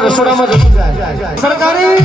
ને રસોડામાં જતું જાય સરકારી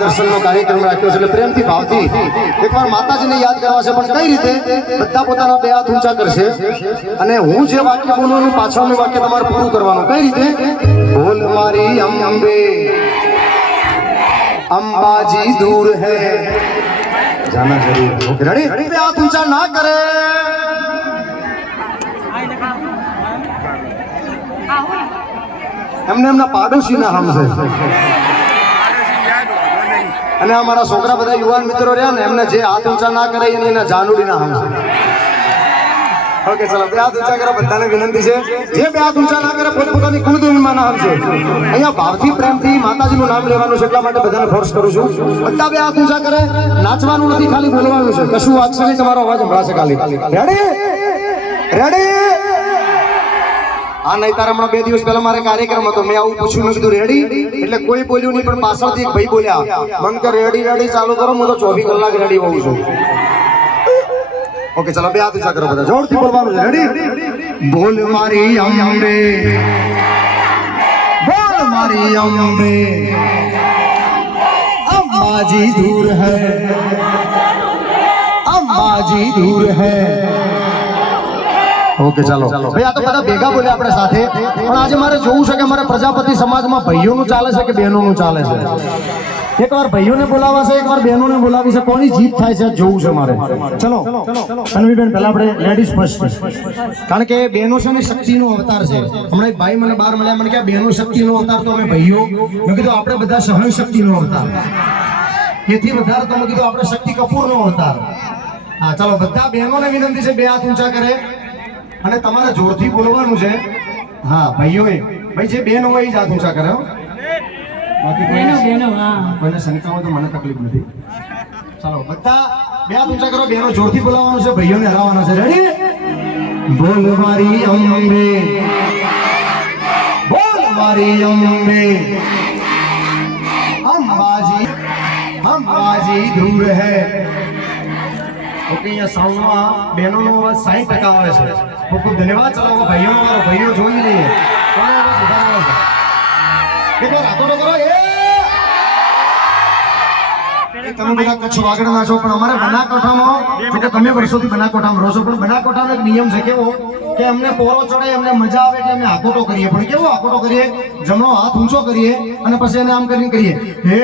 દર્શનનો કાર્યક્રમ રાખ્યો છે એટલે પ્રેમથી ભાવથી એકવાર માતાજીને યાદ કરવા છે પણ કઈ રીતે બધા પોતાના બે હાથ ઊંચા કરશે અને હું જે વાક્ય બોલું પાછળનું વાક્ય તમારે પૂરું કરવાનું કઈ રીતે બોલ મારી અંબે અંબાજી દૂર હે જાના જરૂર ઓકે રેડી બે હાથ ઊંચા ના કરે એમને એમના પાડોશીના હમશે અને અમારા છોકરા બધા યુવાન મિત્રો રહ્યા ને એમને જે હાથ ઊંચા ના કરે એના જાનુડીના હમશે ઓકે ચલો બે હાથ ઊંચા કરો બધાને વિનંતી છે જે બે હાથ ઊંચા ના કરે પોતપોતાની કુળદેવીમાંના હમશે અહીંયા ભાવથી પ્રેમથી માતાજીનું નામ લેવાનું છે એટલા માટે બધાને ફોર્સ કરું છું બધા બે હાથ ઊંચા કરે નાચવાનું નથી ખાલી બોલવાનું છે કશું વાગશે નહીં તમારો અવાજ સંભળાશે ખાલી રેડી રેડી આ નહીં તારા હમણાં 2 દિવસ પહેલા મારે કાર્યક્રમ હતો મેં આવું પૂછ્યું મેં કીધું રેડી એટલે કોઈ બોલ્યું નહીં પણ પાછળથી એક ભાઈ બોલ્યા મન કે રેડી રેડી ચાલુ કરો હું તો 24 કલાક રેડી હોઉં છું ઓકે ચલો બે હાથ ઊંચા કરો બધા જોરથી બોલવાનું છે રેડી બોલ મારી અંબે બોલ મારી અંબે અંબાજી દૂર હૈ અંબાજી દૂર હૈ ઓકે ચાલો ભાઈ આ તો બધા ભેગા બોલ્યા આપણે સાથે પણ આજે મારે જોવું છે કે મારે પ્રજાપતિ સમાજમાં ભાઈઓનું ચાલે છે કે બહેનોનું ચાલે છે એકવાર ભાઈઓને બોલાવા છે એકવાર બહેનોને બોલાવી છે કોની જીત થાય છે જોવું છે મારે ચલો કન્વીબેન પહેલા આપણે લેડીઝ ફર્સ્ટ કારણ કે બહેનો છે ને શક્તિનો અવતાર છે હમણાં એક ભાઈ મને બહાર મળ્યા મને કે બહેનો શક્તિનો અવતાર તો અમે ભાઈઓ મેં કીધું આપણે બધા સહન શક્તિનો અવતાર એથી વધારે તો મેં કીધું આપણે શક્તિ કપૂરનો અવતાર હા ચલો બધા બહેનોને વિનંતી છે બે હાથ ઊંચા કરે અને તમારે જોરથી બોલવાનું છે હા ભાઈઓએ ભાઈ જે બેન હોય એ જ હાથ ઊંચા કરે બાકી કોઈને શંકા હોય તો મને તકલીફ નથી ચાલો બધા બે હાથ ઊંચા કરો બેનો જોરથી બોલાવવાનું છે ભાઈઓને હરાવવાના છે રેડી બોલ મારી અંબે બોલ મારી અંબે અંબાજી અંબાજી દૂર હૈ ઓકે અહીંયા સાઉન્ડમાં બહેનોનો અવાજ 60% આવે છે ખૂબ ખૂબ ધન્યવાદ ચલો ભાઈઓનો કરો ભાઈઓ જોઈ લઈએ એકવાર આગળ કરો તમે બધા કચ્છ વાગડના છો પણ અમારે બનાસકાંઠામાં કે તમે વર્ષોથી બનાસકાંઠામાં રહો છો પણ બનાસકાંઠાનો એક નિયમ છે કેવો કે અમને પોરો ચડે અમને મજા આવે એટલે અમે આકોટો કરીએ પણ કેવો આકોટો કરીએ જમણો હાથ ઊંચો કરીએ અને પછી એને આમ કરીને કરીએ હે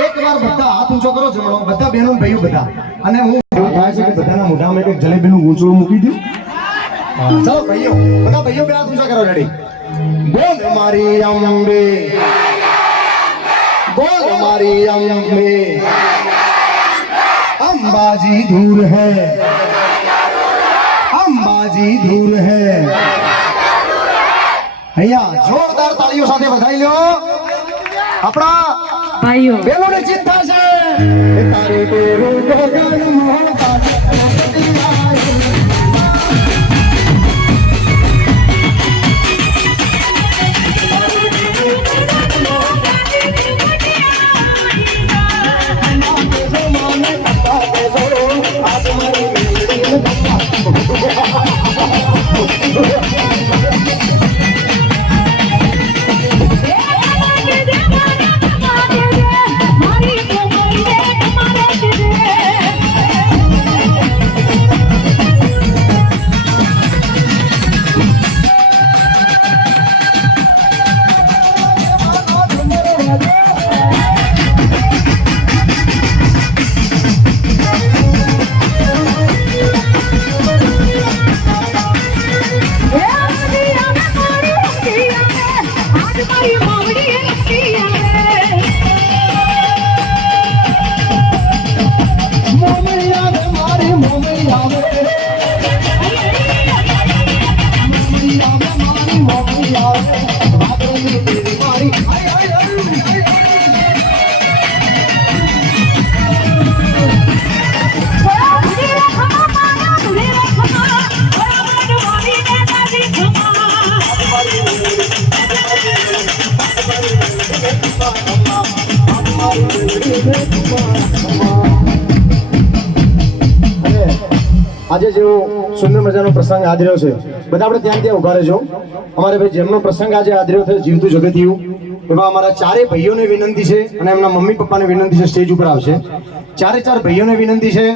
એક વાર બધા હાથ ઊંચો કરો જમણો બધા બહેનો ભાઈઓ બધા અને હું એવું થાય છે કે બધાના મોઢામાં એક જલેબીનું ઊંચું મૂકી દઉં ચલો ભાઈઓ બધા ભાઈઓ બે હાથ ઊંચા કરો રેડી બોલ મારી અંબે બોલ મારી અંબે અંબાજી દૂર હૈ અંબાજી દૂર હૈ અહીંયા જોરદાર તાળીઓ સાથે વધાઈ લ્યો આપણા ભાઈઓ બેલોને જીત થશે તારે તેરો ગગન મોહન આજે જેવો સુંદર મજાનો પ્રસંગ આદર્યો છે બધા આપણે ત્યાં ઉભા રહેજો અમારે ભાઈ જેમનો પ્રસંગ આજે આદર્યો છે જીવતું જગતિયું એવા અમારા ચારે ભાઈઓને વિનંતી છે અને એમના મમ્મી પપ્પાને વિનંતી છે સ્ટેજ ઉપર આવશે ચાર ભાઈઓને વિનંતી છે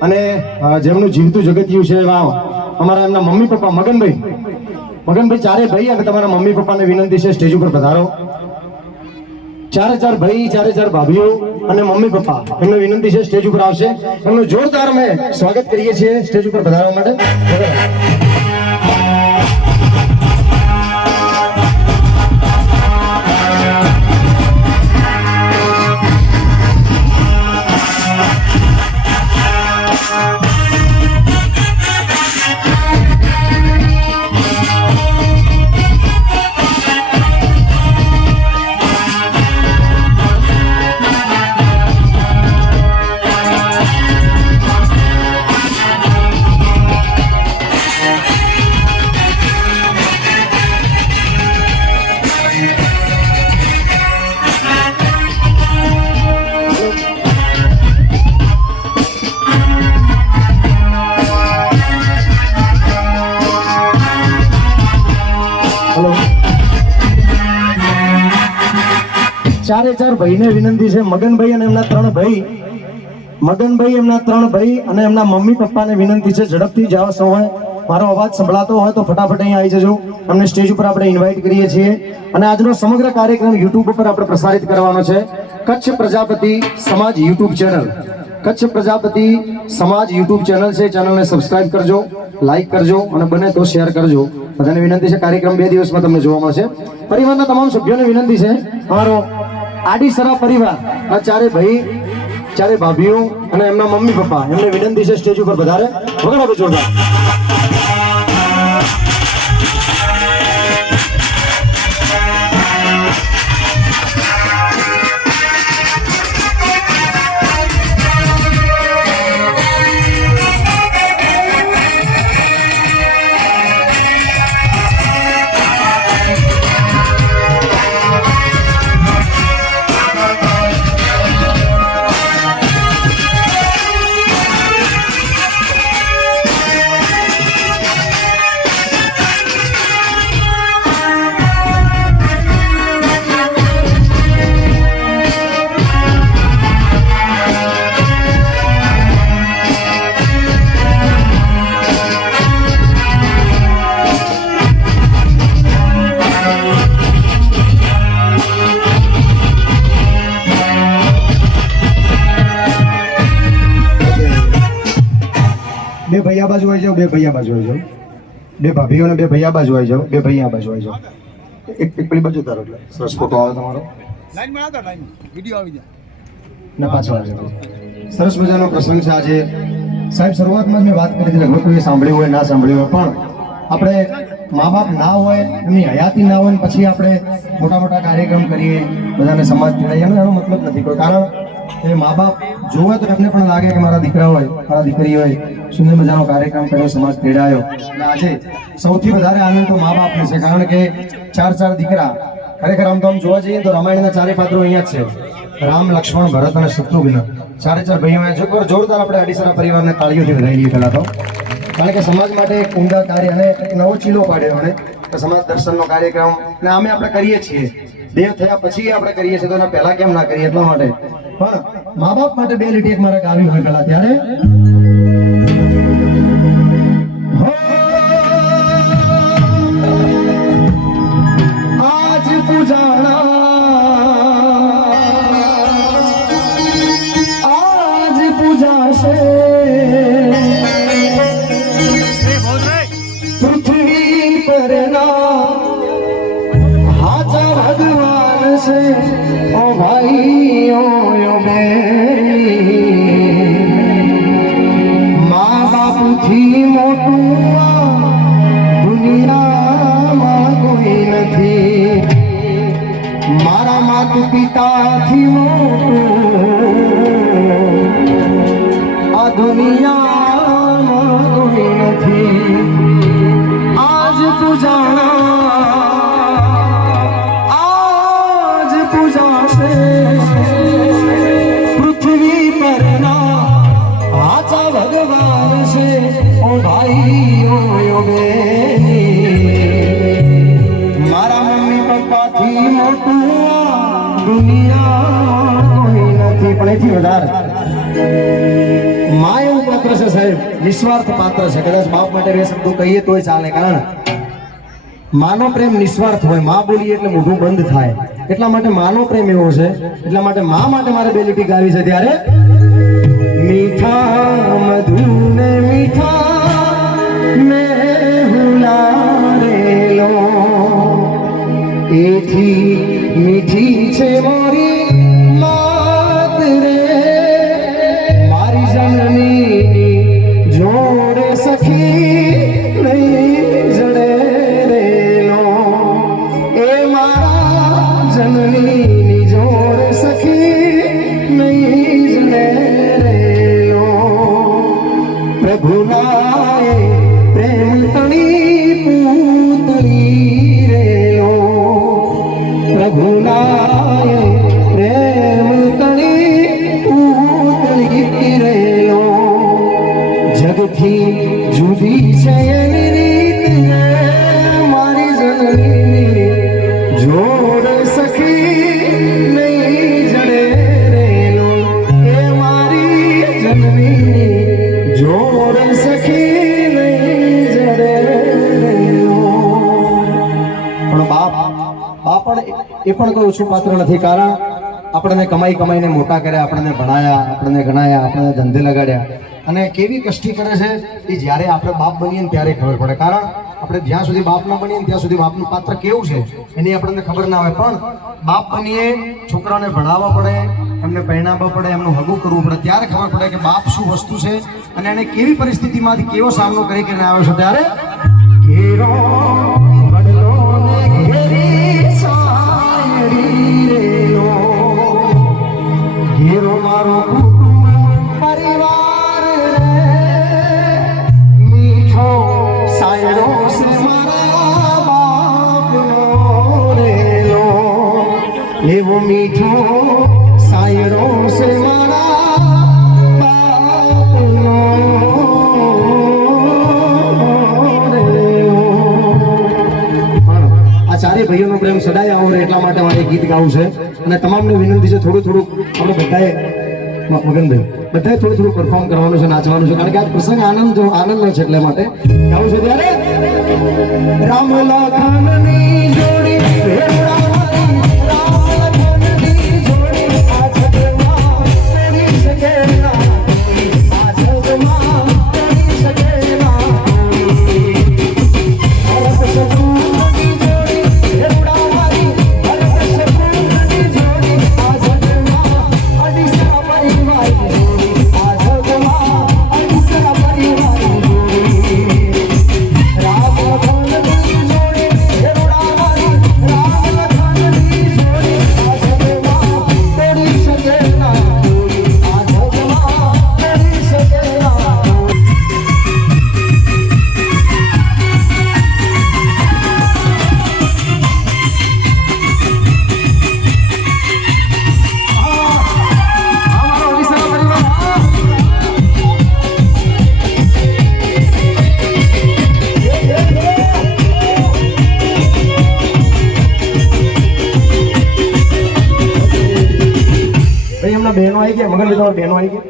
અને જેમનું જીવતું જગતિયું છે એવા અમારા એમના મમ્મી પપ્પા મગનભાઈ ચારે ભાઈ અને તમારા મમ્મી પપ્પાને વિનંતી છે સ્ટેજ ઉપર પધારો ચાર ભાઈ ચાર ભાભીઓ અને મમ્મી પપ્પા એમને વિનંતી છે સ્ટેજ ઉપર આવશે એમનું જોરદાર અમે સ્વાગત કરીએ છીએ સ્ટેજ ઉપર પધારવા માટે ચાર ભાઈને વિનંતી છે મગનભાઈ અને એમના ત્રણ ભાઈ અને એમના મમ્મી પપ્પાને વિનંતી છે ઝડપથી જાઓ સૌ મારો અવાજ સંભળાતો હોય તો ફટાફટ અહીંયા આવી જજો અમને સ્ટેજ ઉપર આપણે ઇન્વાઇટ કરીએ છીએ અને આજનો સમગ્ર કાર્યક્રમ યુટ્યુબ ઉપર આપણે પ્રસારિત કરવાનો છે કચ્છ પ્રજાપતિ સમાજ યુટ્યુબ ચેનલ કચ્છ પ્રજાપતિ સમાજ યુટ્યુબ ચેનલ છે ચેનલને સબસ્ક્રાઇબ કરજો લાઈક કરજો અને બને તો શેર કરજો બધાને વિનંતી છે કાર્યક્રમ 2 દિવસમાં તમને જોવા મળશે પરિવારના તમામ સભ્યોને વિનંતી છે અમારો આડીસરા પરિવાર આ ચારે ભાઈ ચારે ભાભીઓ અને એમના મમ્મી પપ્પા એમને વિનંતી છે સ્ટેજ ઉપર વધારે વગાડો જોરદાર બે ભાઈ આ બાજુ આવી જાઓ બે ભાઈ આ બાજુ આવી જાઓ બે ભાભીઓ અને બે ભાઈ આ બાજુ આવી જાઓ બે ભાઈ આ બાજુ આવી જાઓ એક પેલી બાજુ તારો એટલે સરસ ફોટો આવે તમારો લાઈનમાં આવતા લાઈન વિડિયો આવી જાય ના પાછો આવી જાઓ સરસ મજાનો પ્રસંગ છે આજે સાહેબ શરૂઆતમાં મેં વાત કરી હતી લગભગ કોઈ સાંભળ્યું હોય ના સાંભળ્યું હોય પણ આપણે મા બાપ ના હોય એમની હયાતી ના હોય પછી આપણે મોટા કાર્યક્રમ કરીએ બધાને સમાજ પીડાઈએ એનો મતલબ નથી કોઈ કારણ એ મા બાપ જોવે તો એમને પણ લાગે કે મારા દીકરા હોય મારા દીકરી હોય સુંદર મજાનો કાર્યક્રમ કર્યો સમાજ પીડાયો અને આજે સૌથી વધારે આનંદ તો મા બાપને છે કારણ કે ચાર દીકરા ખરેખર આમ તો આમ જોવા જઈએ તો રામાયણના ચારે પાત્રો અહીંયા જ છે રામ લક્ષ્મણ ભરત અને શત્રુઘ્ન ચારે ભાઈઓ અહીંયા જોરદાર આપણે અડીસરા પરિવારને તાળીઓથી વધારીએ પહેલા તો કારણ કે સમાજ માટે એક ઉમદા કાર્ય અને એક નવો ચીલો પાડ્યો અને સમાજ દર્શનનો કાર્યક્રમ ને આમે આપણે કરીએ છીએ દેવ થયા પછી આપણે કરીએ છીએ તો એના પહેલા કેમ ના કરીએ એટલા માટે પણ મા બાપ માટે બે લીટી એક મારે ગાવી હોય પેલા ત્યારે આજ પૂજાણા આજ પૂજાશે પૃથ્વી પર ના હાજા ભગવાન છે ઓ ભાઈઓ મા બાપથી મોટું દુનિયામાં કોઈ માત પિતાથી મોટું આ દુનિયામાં કોઈ નથી. આજ તું જાણા આજ પૂજાશે પૃથ્વી પરના આચા ભગવાન છે ઓ ભાઈઓ મારા મમ્મી પપ્પાથી મોટું દુનિયા કોઈ નથી. પણ એથી વધારે માં એવું પાત્ર છે સાહેબ, નિસ્વાર્થ પાત્ર છે. કદાચ બાપ માટે બે શબ્દો કહીએ તોય ચાલે, કારણ માનો પ્રેમ નિસ્વાર્થ હોય. માં બોલીએ એટલે મોઢું બંધ થાય, એટલા માટે માનો પ્રેમ એવો છે. એટલા માટે માં માટે મારે બે લીટી ગાવી છે. ત્યારે મીઠા મધુને મીઠા મેં હુલારેલો એથી મીઠી છે મારી માત રે મારી જનની જોડે સખી નહીં જડે રેલો એ મારા જનની જોડે સખી નહીં જડે રેલો પ્રભુનાએ પ્રેમ તણી પૂતળી રેલો પ્રભુનાએ પ્રેમ તણી પૂતળી રેલો જગથી જુદી છે એની રીત રે મારી જનની જોડ સખી નહીં જડે રેલો એ મારી જનની જોડ સખી નહીં જડે રેલો. પણ બાપ પણ એ પણ કોઈ ઓછું પાત્ર નથી, કારણ આપણને કમાઈને મોટા કર્યા, આપણને ભણાયા, આપણને ગણાયા, આપણને ધંધે લગાડ્યા. અને કેવી કષ્ટી કરે છે એ જ્યારે આપણે બાપ બનીએ ને ત્યારે ખબર પડે. કારણ આપણે જ્યાં સુધી બાપ ન બનીએ ત્યાં સુધી બાપનું પાત્ર કેવું છે એની આપણને ખબર ના હોય. પણ બાપ બનીએ, છોકરાને ભણાવવા પડે, એમને પહેણાવવા પડે, એમનું હગું કરવું પડે, ત્યારે ખબર પડે કે બાપ શું વસ્તુ છે અને એને કેવી પરિસ્થિતિમાંથી કેવો સામનો કરીને આવ્યો છે. ત્યારે ઘેરો વડલો ને ઘેરી સાયડી રેલો ઘેરો મારો કુટુંબ પરિવાર રે મીઠો સાયડો છે મારા બાપનો રેલો એવો મીઠો સાયડો છે મારા બાપનો રેલો. આ ચારે ભાઈઓનો પ્રેમ સદાય આવો રહે એટલા માટે મારે ગીત ગાવું છે. અને તમામને વિનંતી છે, થોડું આપણે બધાએ મગનભાઈ બધાએ થોડું પરફોર્મ કરવાનું છે, નાચવાનું છે, કારણ કે આ પ્રસંગ આનંદનો છે. એટલા માટે ગાવું છે. ત્યારે રામ લખનની જોડી બહેનો આવી ગયા. મગન તમારા બહેનો આવી ગયા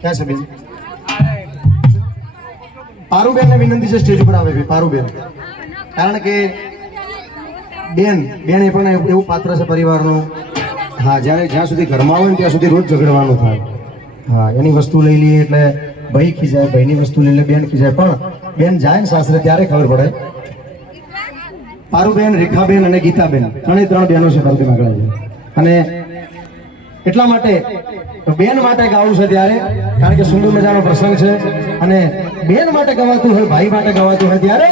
ક્યાં છે? બેન પારુબેન ને વિનંતી છે સ્ટેજ ઉપર આવે. પારુબેન, કારણ કે બેન એ પણ એવું પાત્ર છે પરિવારનું. હા, જ્યાં સુધી ઘરમાં હોય ને ત્યાં સુધી રોજ ઝઘડવાનું થાય. હા, એની વસ્તુ લઈ લઈએ એટલે ભાઈ ખીજાય, ભાઈની વસ્તુ લઈ લે બેન ખીજાય. પણ બેન જાય ને સાસરે ત્યારે ખબર પડે. પારુબેન, રેખાબેન અને ગીતાબેન ત્રણે ત્રણ બહેનો છે પારુબેન આગળ છે. અને એટલા માટે બેન માટે ગાવું છે ત્યારે, કારણ કે સુંદર મજાનો પ્રસંગ છે. અને બેન માટે ગવાતું હોય, ભાઈ માટે ગવાતું હોય ત્યારે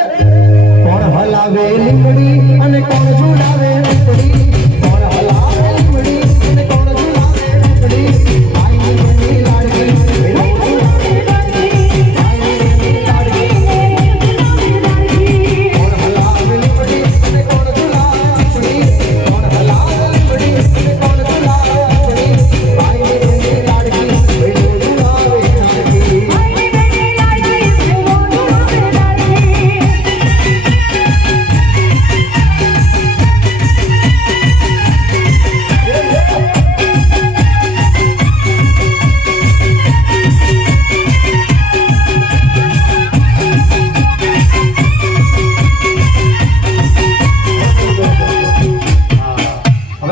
કોણ હલાવે લીમડી અને કોણ ઝુલાવે લીમડી, કોણ હલાવે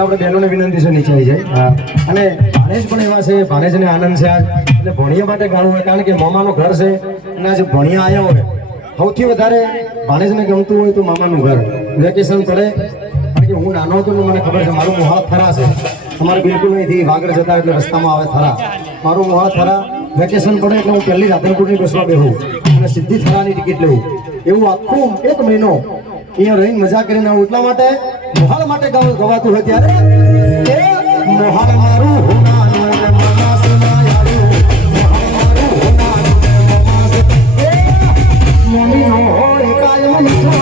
આપણે બહેનોને વિનંતી છે નીચે આવી જાય. અને ભાણેજ પણ એવા છે, ભાણેજને આનંદ છે આજ. એટલે ભણિયા માટે ગાણું હોય, કારણ કે મામાનું ઘર છે અને આજે ભણિયા આવ્યા હોય. સૌથી વધારે ભાણેજને ગમતું હોય તો મામાનું ઘર. વેકેશન પડે, કારણ કે હું નાનો હતો ને મને ખબર છે મારું મોહાળ થરા છે. અમારે બિલકુલ અહીંથી વાગડ જતા એટલે રસ્તામાં આવે થરા. મારું મોહાળ થરા વેકેશન પડે એટલે હું પહેલી રાધનપુરની બસમાં બેહું અને સીધી થરાની ટિકિટ લેવું. એવું આખું 1 મહિનો અહીંયા રહીને મજા કરીને આવું. એટલા માટે મોહાળ માટે ગવાતું હોય ત્યારે મોહાળ મારું હોનાનું ને માનસ નાયાળું, મોહાળ મારું હોનાનું ને માનસ મોમીનો હોય કાયમ મીઠો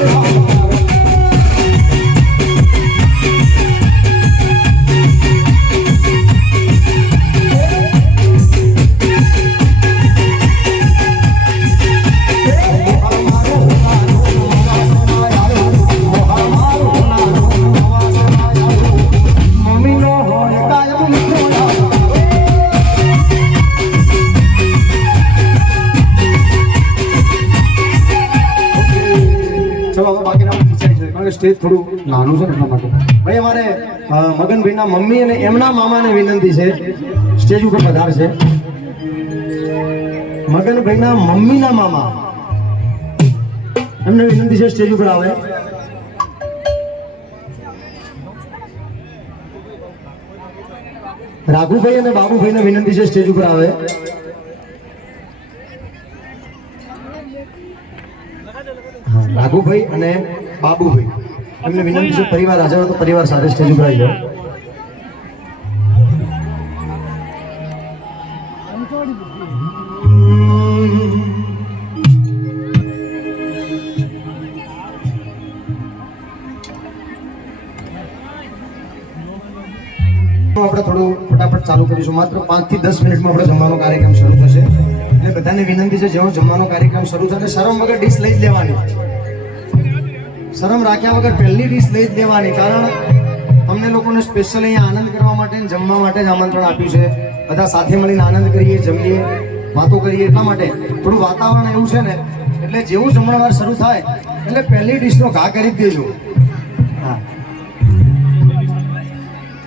સ્ટેજ થોડું નાનું છે એટલા માટે. ભાઈ અમારે મગનભાઈના મમ્મી અને એમના મામાને વિનંતી છે સ્ટેજ ઉપર પધારશે. મગનભાઈના મમ્મીના મામા એમને વિનંતી છે સ્ટેજ ઉપર આવે. રાઘુભાઈ અને બાબુભાઈને વિનંતી છે સ્ટેજ ઉપર આવે. રાઘુભાઈ અને બાબુભાઈ એમને વિનંતી છે પરિવાર હાજર હોય તો પરિવાર સાથે સ્ટેજ ઉપર આવી જાઓ. આપણે થોડું ફટાફટ ચાલુ કરીશું. માત્ર 5 થી 10 મિનિટમાં આપણે જમવાનો કાર્યક્રમ શરૂ થશે. એટલે બધાને વિનંતી છે જેવો જમવાનો કાર્યક્રમ શરૂ થાય શરમ વગર ડીશ લઈ જ લેવાની. શરમ રાખ્યા વગર પહેલી ડીશ લઈ જ લેવાની. કારણ તમને લોકોને સ્પેશિયલ અહીંયા આનંદ કરવા માટે જમવા માટે જ આમંત્રણ આપ્યું છે. બધા સાથે મળીને આનંદ કરીએ, જમીએ, વાતો કરીએ. એટલા માટે થોડું વાતાવરણ એવું છે ને એટલે જેવું જમણવાર શરૂ થાય એટલે પહેલી ડીશનો ઘા કરી જ દેજો.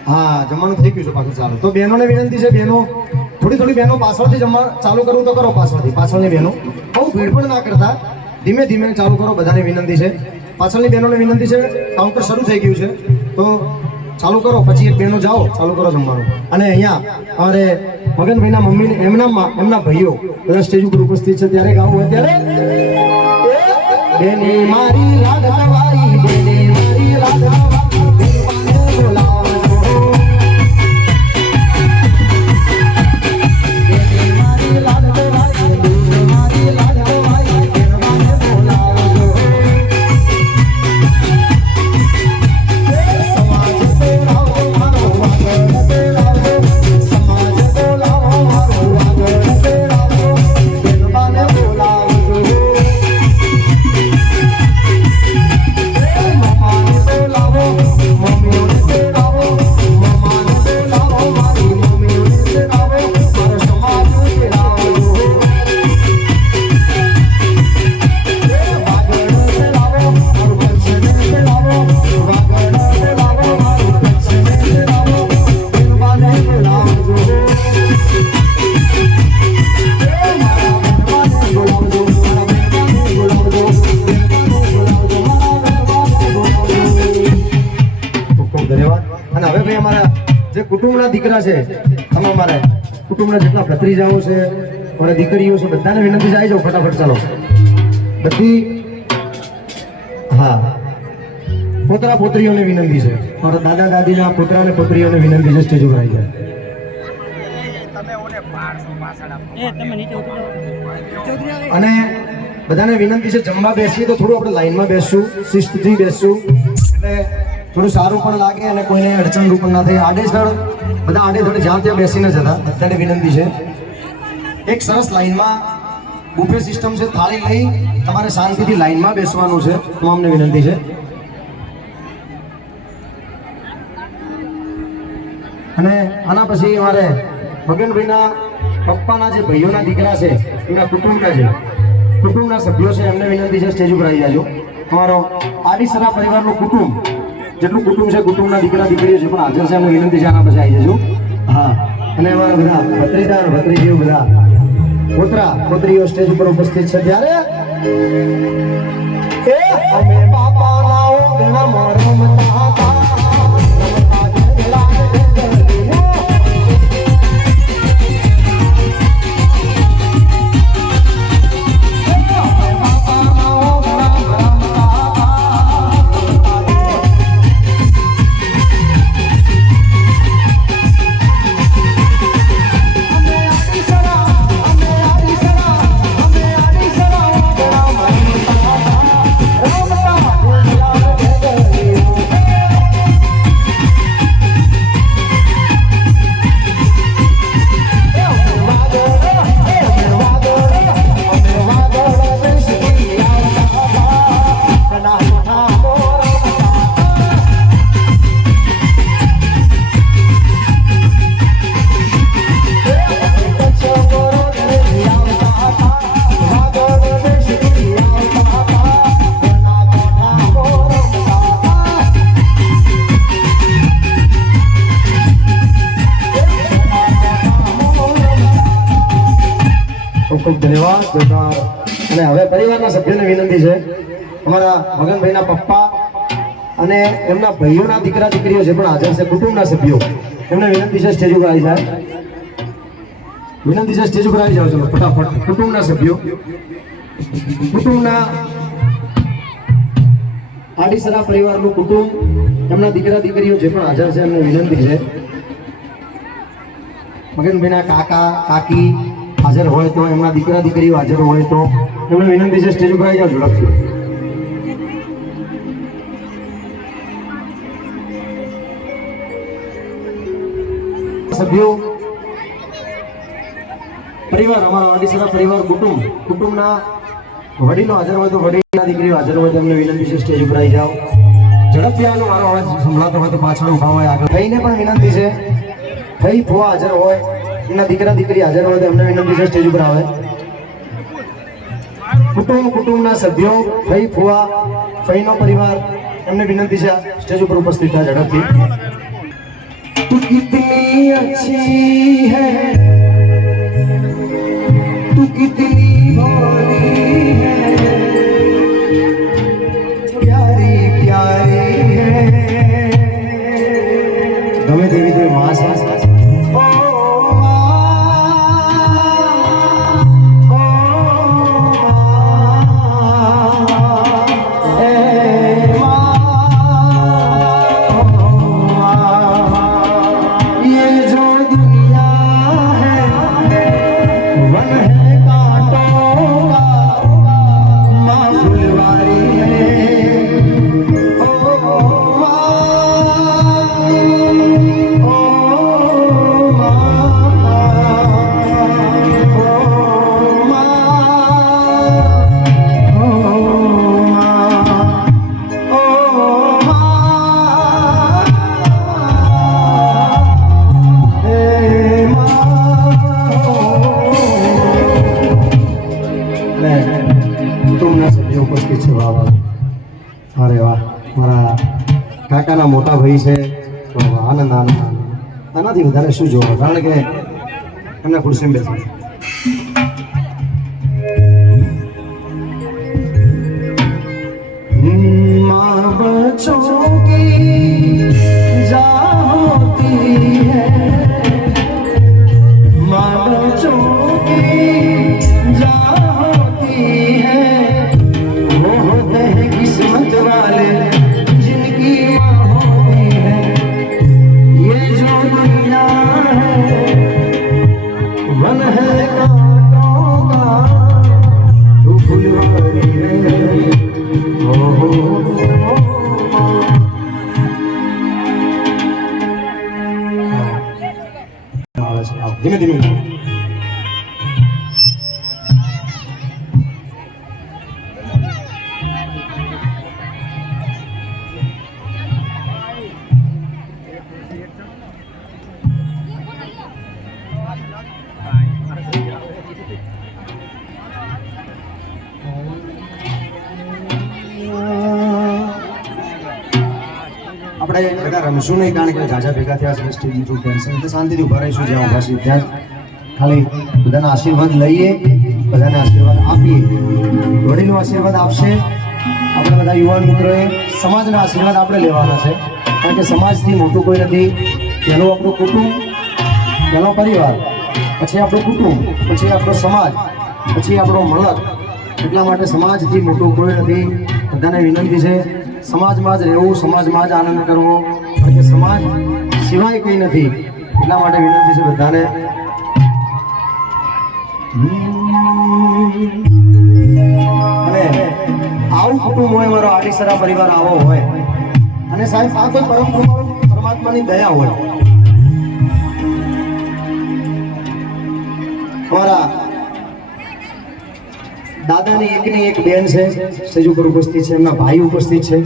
હા જમવાનું થઈ ગયું છે પાછું. ચાલો તો બહેનોને વિનંતી છે, બહેનો થોડી બહેનો પાછળથી જમવા ચાલુ કરવું તો કરો. પાછળની બહેનો બહુ ભીડ પણ ના કરતા, ધીમે ધીમે ચાલુ કરો. બધાને વિનંતી છે. પાછળની બહેનોને વિનંતી છે, કાઉન્ટર શરૂ થઈ ગયું છે તો ચાલુ કરો. પછી એક બહેનો જાઓ ચાલુ કરો જમવાનું. અને અહીંયા અમારે મગનભાઈના મમ્મી એમના ભાઈઓ બધા સ્ટેજ ઉપર ઉપસ્થિત છે. ત્યારે ગાવું હોય ત્યારે બેની મારી લાડકવાઈ, બેની મારી લાડકવાઈ કુટુંબના દીકરા છે, તમે અમારા કુટુંબના જેટલા ભત્રીજાઓ છે, મારા દીકરીઓ છે, બધાને વિનંતી છે આવી જાઓ ફટાફટ. ચાલો બધી. હા પોતરા પોતરીઓને વિનંતી છે, મારા દાદા દાદીના પોતરા અને પોતરીઓને વિનંતી છે સ્ટેજ ઉપર આવી જાય. અને બધાને વિનંતી છે જમવા બેસીએ તો થોડું આપણે લાઈનમાં બેસશું, શિસ્તથી બેસશું એટલે થોડું સારું પણ લાગે અને કોઈને અડચણરૂપ પણ ના થાય. આડેસર બધા આડેધડ જ્યાં ત્યાં બેસીને જતા. બધાને વિનંતી છે એક સરસ લાઈનમાં બુફે સિસ્ટમ છે, થાળી લઈ તમારે શાંતિથી લાઈનમાં બેસવાનું છે. તમામને વિનંતી છે. અને આના પછી અમારે મગનભાઈના પપ્પાના જે ભાઈઓના દીકરા છે એમના કુટુંબના સભ્યો છે એમને વિનંતી છે સ્ટેજ ઉપર આવી જાજો. અમારો આડીસરા પરિવારનું કુટુંબ જેટલું કુટુંબ છે કુટુંબના દીકરા દીકરીઓ છે પણ હાજર છે એમને વિનંતી છે આના પછી આવી જજો હા અને અમારા બધા ભત્રીજા ભત્રીજીઓ બધા પુત્રા પુત્રીઓ સ્ટેજ ઉપર ઉપસ્થિત છે ત્યારે એ અમે બાપાના ઓગણા રમતા હતા ખૂબ ધન્યવાદ અને હવે પરિવારના સભ્યોને વિનંતી છે અમારા મગનભાઈના પપ્પા અને એમના ભાઈઓના દીકરા દીકરીઓ છે પણ હાજર છે કુટુંબના સભ્યો એમને વિનંતી છે સ્ટેજ ઉપર આવી જાય વિનંતી છે સ્ટેજ ઉપર આવી જાવ ચલો ફટાફટ કુટુંબના સભ્યો કુટુંબના આડીસરા પરિવારનું કુટુંબ એમના દીકરા દીકરીઓ જે પણ હાજર છે એમને વિનંતી છે મગનભાઈના કાકા કાકી હાજર હોય તો એમના દીકરા દીકરીઓ હાજર હોય તો એમને વિનંતી છે સ્ટેજ ઉપર આવી જાવ ઝડપથી સભ્યો પરિવાર અમારો આડીસરા પરિવાર કુટુંબના વડીલો હાજર હોય તો વડીલના દીકરીઓ હાજર હોય તો એમને વિનંતી છે સ્ટેજ ઉપર આવી જાઓ ઝડપથી આવવાનો મારો અવાજ સંભળાતો હોય તો પાછળ ઉભા હોય આગળ થઈને પણ વિનંતી છે થઈ ફુવા હાજર હોય એમના દીકરા દીકરી હાજર હોય તો એમને વિનંતી છે સ્ટેજ ઉપર આવે કુટુંબના સભ્યો ફઈ ફુવા ફઈનો પરિવાર એમને વિનંતી છે સ્ટેજ ઉપર ઉપસ્થિત થાય ઝડપથી તું કિતની અચ્છી હૈ તું કિતની ભોલી હૈ પ્યારી પ્યારી હૈ ગમે તેવી કોઈ માસ અરે વાહ મારા કાકાના મોટા ભાઈ છે તો આનંદ આનંદ આનાથી વધારે શું જોવો કારણ કે એમને ખુરશી બેસે माँ बच्चों की जाती है माँ बच्चों की जाती है वो होते हैं किस्मत वाले जिनकी माँ होती है ये जो दुनिया है वन है कांटों का तू फुलवारी है धीमे धीमे આપણે બધા રમશું નહીં, કારણ કે જાજા ભેગા થયા છે સ્ટેજ થોડું ટેન્શન, એટલે શાંતિથી ઉભા રહીશું જ્યાં ઉભા છીએ ત્યાં ખાલી બધાના આશીર્વાદ લઈએ, બધાને આશીર્વાદ આપીએ. વડીલો આશીર્વાદ આપશે, આપણે બધા યુવાન મિત્રોએ સમાજના આશીર્વાદ આપણે લેવાના છે, કારણ કે સમાજથી મોટું કોઈ નથી. પહેલું આપણું કુટુંબ, પહેલો પરિવાર, પછી આપણું કુટુંબ, પછી આપણો સમાજ, પછી આપણો મલક. એટલા માટે સમાજથી મોટું કોઈ નથી. બધાને વિનંતી છે સમાજમાં જ રહેવું, સમાજમાં જ આનંદ કરવો, કારણ કે સમાજ સિવાય કંઈ નથી. એટલા માટે વિનંતી છે બધાને. અને આવું કુટુંબ હોય, મારો આડીસરા પરિવાર આવો હોય, અને સાહેબ આ કોઈ પરમાત્માની દયા હોય. અમારા દાદાની એકની એક બેન છે, સ્ટેજ ઉપર ઉપસ્થિત છે, એમના ભાઈ ઉપસ્થિત છે,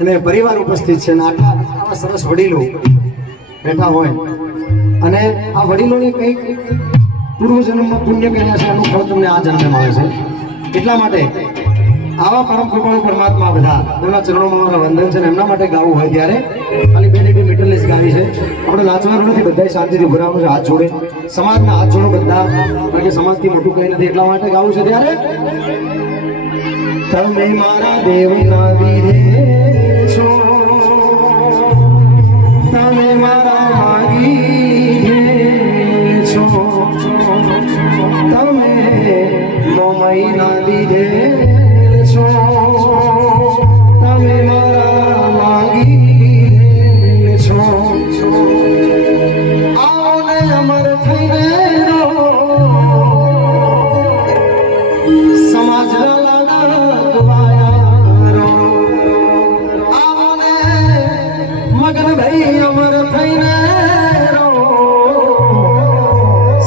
અને પરિવાર ઉપસ્થિત છે. આવા સરસ વડીલો બેઠા હોય, અને આ વડીલોની કંઈક પૂર્વજન્મમાં પુણ્ય કર્યા છે, એનું ફળ તમને આ જન્મે મળે છે. એટલા માટે આવા પરમ કૃપાળુ પરમાત્મા બધા એમના ચરણોમાં મારા વંદન છે. એમના માટે ગાવું હોય ત્યારે ખાલી 2 મીટરલેસ ગાવી છે. આપણે નાચવાનું નથી, બધા શાંતિથી ઉભા રહેવાનું છે, હાથ જોડે, સમાજના હાથ જોડો બધા, કારણ કે સમાજથી મોટું કંઈ નથી. એટલા માટે ગાવું છે ત્યારે તમે મારા દેવના વીરે છો, તમે મારા માગી છો, તમે મોમઈના લીધે છો, તમે મારા માગી છો. આવો ને અમર થઈને સમાજના લાડા વાયા રો. આવો ને મગન ભાઈ અમર થઈને રો,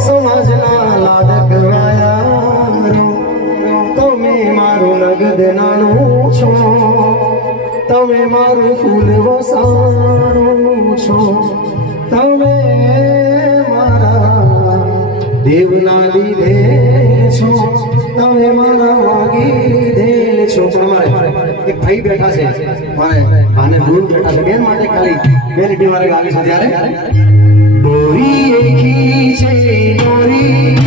સમાજના લાડક વાયા રો. તમે મારું નગદ નાણું છો, તમે મારું ફૂલ વસાણું છો, તમે મારા દેવના લીધે છો, તમે મારા માગી દેલ છો. તમારે એક ભાઈ બેઠા છે, મારે આને દૂર બેઠા છે, બેન માટે ખાલી 2 લીટી મારે ગાવી છે ત્યારે દોરી એકી છે દોરી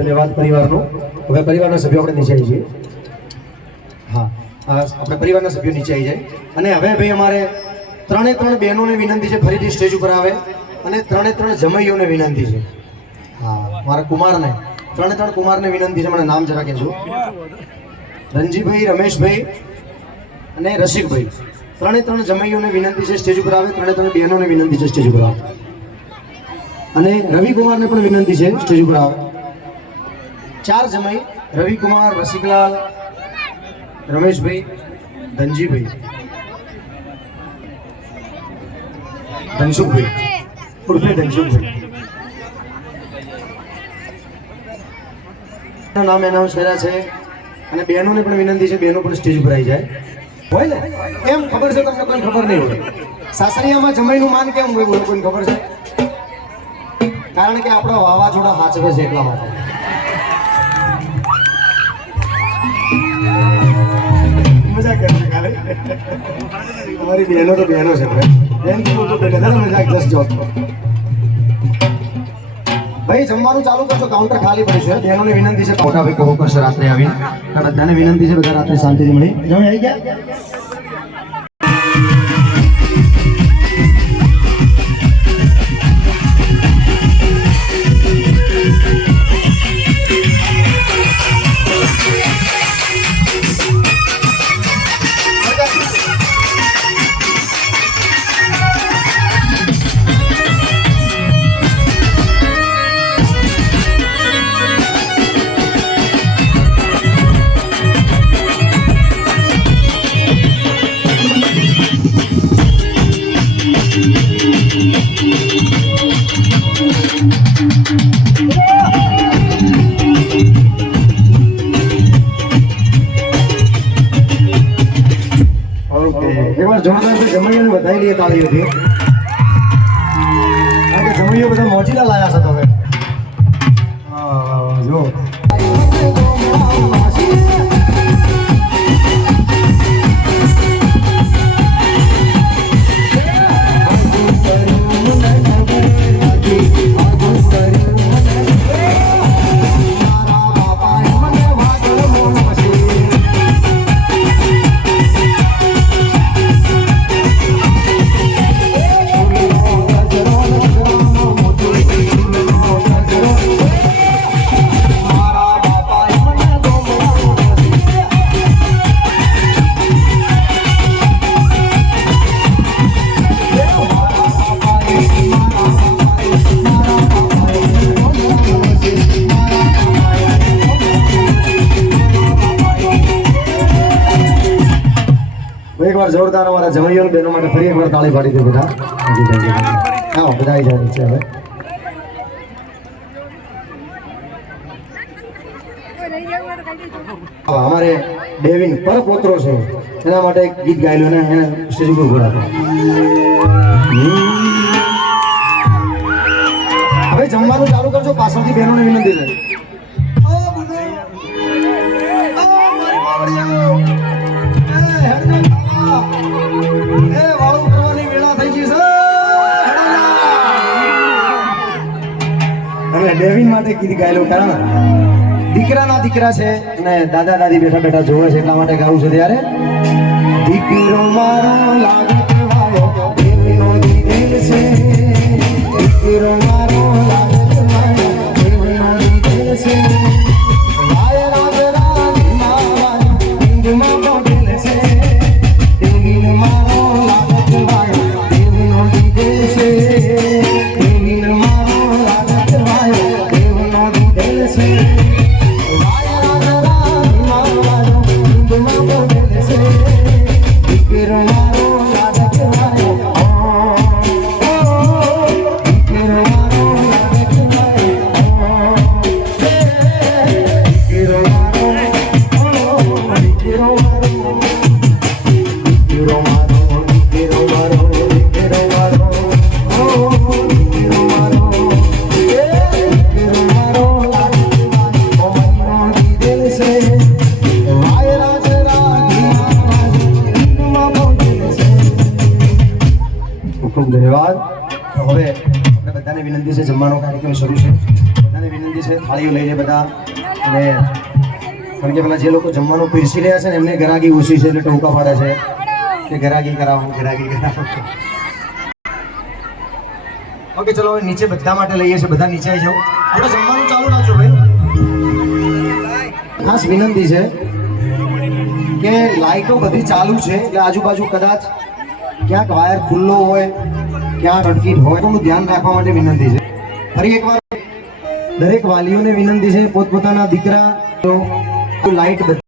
ધન્યવાદ પરિવારનો. હવે પરિવારના સભ્યો આપણે નીચે આવી જઈએ. હા, આપણે પરિવારના સભ્યો નીચે આવી જાય. અને હવે ભાઈ અમારે 3 બહેનોને વિનંતી છે ફરીથી સ્ટેજ ઉપર આવે, અને 3 જમાઈઓને વિનંતી છે. હા, મારા કુમારને 3 કુમારને વિનંતી છે, મને નામ જરા કહેજો. રણજીભાઈ, રમેશભાઈ અને રસિકભાઈ. 3 જમાઈઓને વિનંતી છે સ્ટેજ ઉપર આવે. 3 બહેનોને વિનંતી છે સ્ટેજ ઉપર આવે. અને રવિકુમારને પણ વિનંતી છે સ્ટેજ ઉપર આવે. 4 જમાઈ, રવિકુમાર, રસિકલાલ, રમેશભાઈ, ધનજીભાઈ. ધનસુખભાઈ ઉર્ફે ધનસુખભાઈ નામ એનાઉન્સ કર્યા છે અને બહેનોને પણ વિનંતી છે બહેનો પણ સ્ટેજ ઉપર આવી જાય હોય ને કેમ ખબર છે તમને કોઈ ખબર નહીં હોય સાસરિયામાં જમાઈનું માન કેમ હોય બોલો કોઈને ખબર છે કારણ કે આપણો વાવાઝોડા હાચવે છે એટલા માટે મજાક કરે કાલે અમારી બહેનો તો બહેનો છે બેન તો મજાક જસ જોત ભાઈ જમવાનું ચાલુ કરજો કાઉન્ટર ખાલી પડ્યું છે બહેનોને વિનંતી છે મોટા ભાઈ કહો કરશે રાત્રે આવી બધાને વિનંતી છે બધા રાત્રે શાંતિથી મળી જમી આવી ગયા જમણીઓને વધારી લઈએ તાળીઓથી કારણ કે જમણીઓ બધા મોજીલા લાયા છે તમે જો એકવાર જોરદાર અમારા જમાઈઓ બહેનો માટે ફરી એકવાર તાળી પાડી દે બધા હા બધા આવી જાય છે હવે અમારે ડેવિન પર પોત્રો છે એના માટે એક ગીત ગાયેલું ને એને સ્ટેજ ઉપર બોલાતો હવે જમવાનું ચાલુ કરજો પાછળથી બહેનોને વિનંતી છે ડેવિન માટે ગીત ગાયેલું કારણ દીકરાના દીકરા છે અને દાદા દાદી બેઠા બેઠા જોવે છે એટલા માટે ગાવું છે ત્યારે દીકરો મારો લાગત વાળો દેવનો દીધેલ છે દીકરો મારો લાગત વાળો દેવનો દીધેલ છે વાય રાગ રાગમાં વાળો હિંદમાં બોલેલ છે દેવીન મારો લાગત વાળો દેવનો દીધેલ છે દેવીન મારો લાગત વાળો દેવનો દીધેલ છે વાય રાગ રાગમાં વાળો હિંદમાં બોલેલ છે દીકરો મારો લાગત વાળો દીકરો મારો લાગત વાળો દીકરો મારો દીકરો મારો દીકરો મારો દીકરો મારો દીકરો મારો દીકરો મારો દીકરો મારો લાગત વાળો મહિનો દીધેલ છે વાય રાજ રાગમાં હિંદમાં બોલેલ છે ખૂબ ધન્યવાદ હવે આપણે બધાને વિનંતી છે જમવાનો કાર્યક્રમ શરૂ છે બધાને વિનંતી છે થાળીઓ લઈને બધા અને કારણ કે પેલા જે લોકો જમવાનું પીરસી રહ્યા છે ને એમને ગરાગી ઓછી છે એટલે ટોકા પાડે છે કે ગરાગી કરાવો ગરાગી કરાવો ઓકે ચલો હવે નીચે બધા માટે લઈએ છીએ બધા નીચે આવી જાઓ આપણે જમવાનું ચાલુ રાખજો ભાઈ ખાસ વિનંતી છે કે લાઈટો બધી ચાલુ છે એટલે આજુબાજુ કદાચ ક્યાંક વાયર ખુલ્લો હોય ક્યાંક સર્કિટ હોય તો ધ્યાન રાખવા માટે વિનંતી છે ફરી એકવાર દરેક વાલીઓને વિનંતી છે પોતપોતાના દીકરા લાઈટ